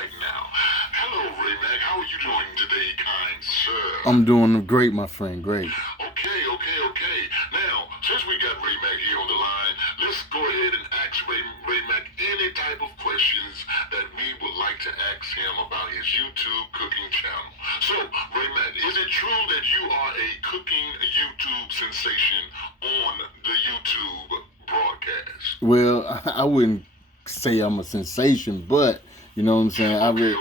right now. Hello, Ray Mack. How are you doing today, kind sir? I'm doing great, my friend. Great. Okay. Now, since we got Ray Mack here on the line, let's go ahead and ask Ray Mack any type of questions that we would like to ask him about his YouTube cooking channel. So, Ray Mack, is it true that you are a cooking YouTube sensation on the YouTube broadcast? Well, I wouldn't say I'm a sensation, but you know what I'm saying. Okay.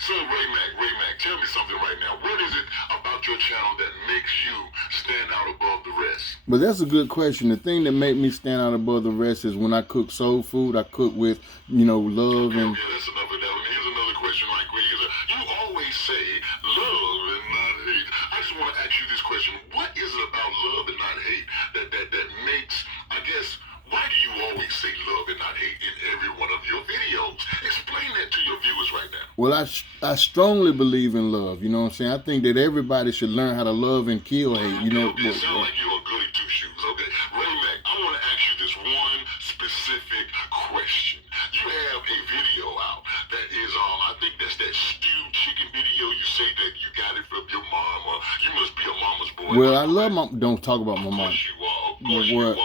So Ray Mack, tell me something right now. What is it about your channel that makes you stand out above the rest? But that's a good question. The thing that made me stand out above the rest is when I cook soul food. I cook with, love and. Okay, that's enough of that one. Here's another question right quick. You always say love and not hate. I just want to ask you this question. What is it about love and not hate that makes, I guess, why do you always say love and not hate in every one of your videos? Explain that to your viewers right now. Well, I strongly believe in love. You know what I'm saying? I think that everybody should learn how to love and kill hate. You sound like you're a goody two shoes. Okay, Ray Mack, I want to ask you this one specific question. You have a video out that is, I think that's that stewed chicken video. You say that you got it from your mama. You must be a mama's boy. Well, I love my. Don't talk about my mom. Of course you are. Of course you are.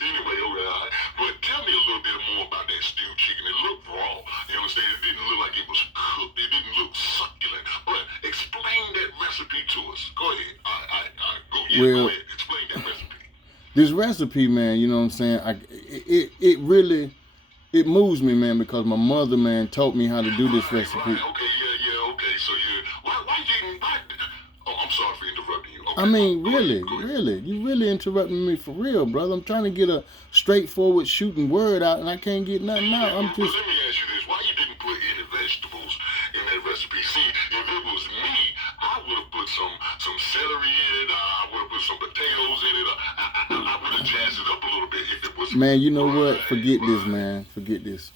Anyway, okay. But tell me a little bit more about that stewed chicken. It looked raw. You understand? It didn't look like it was cooked. It didn't look succulent. But explain that recipe to us. Go ahead. Go ahead. Explain that recipe. This recipe, man, you know what I'm saying? It really moves me, man, because my mother, man, taught me how to do this recipe. Right. Okay. So I'm sorry for interrupting you. Okay. I mean, really, you really interrupting me for real, brother. I'm trying to get a straightforward shooting word out, and I can't get nothing out. Let me ask you this: why you didn't put any vegetables in that recipe? See, if it was me, I would have put some celery in it. I would have put some potatoes in it. I would have jazzed it up a little bit if it was. Man, you know what? Forget this, man. Forget this.